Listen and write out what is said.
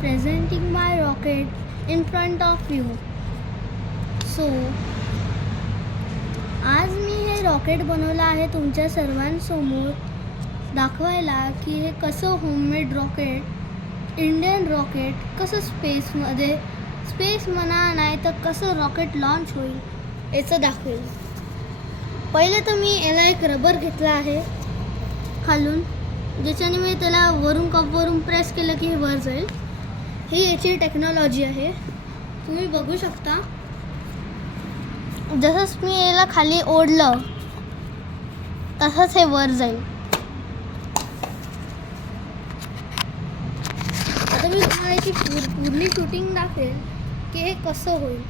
presenting my rocket in front of you. So, आज मी हे rocket बनवलं आहे तुमच्या सर्वांसमोर दाखवायला की हे कसं होममेड रॉकेट, इंडियन रॉकेट कसं स्पेस म्हणा नाही तर कसं रॉकेट लॉन्च होईल याचं दाखवेल. पहिले तर मी याला एक रबर घेतला आहे खालून, ज्याच्याने मी त्याला कपवरून प्रेस केलं की हे वर जाईल. ही याची टेक्नॉलॉजी आहे, तुम्ही बघू शकता. जसंच मी याला खाली ओढलं तसंच हे वर जाईल. आता मी तुम्हाला याची पूर्ण शूटिंग दाखवेल की हे कसं होईल.